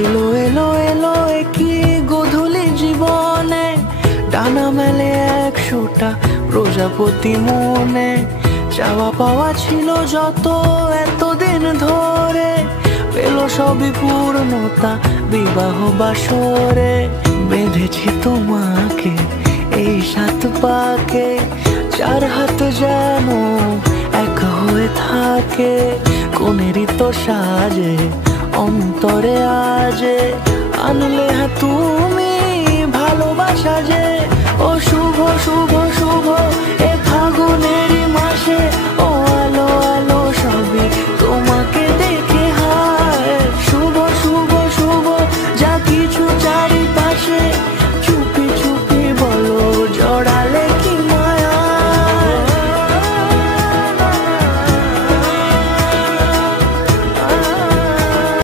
এলো এলো এলো কি গোধূলি জীবনে, ডানা মেলে 100টা প্রজাপতি মনে। চাওয়া পাওয়া ছিল যত এতদিন ধরে, পেল সবই পূর্ণতা বিবাহ বাসরে। বেঁধেছি তোমাকে এই 7 পাকে, 4 হাত যেন এক হয়ে থাকে। কোনেরই তো সাজে অন্তরে আজে, আনলে হ্যাঁ তুমি ভালোবাসা যে। ও শুভ শুভ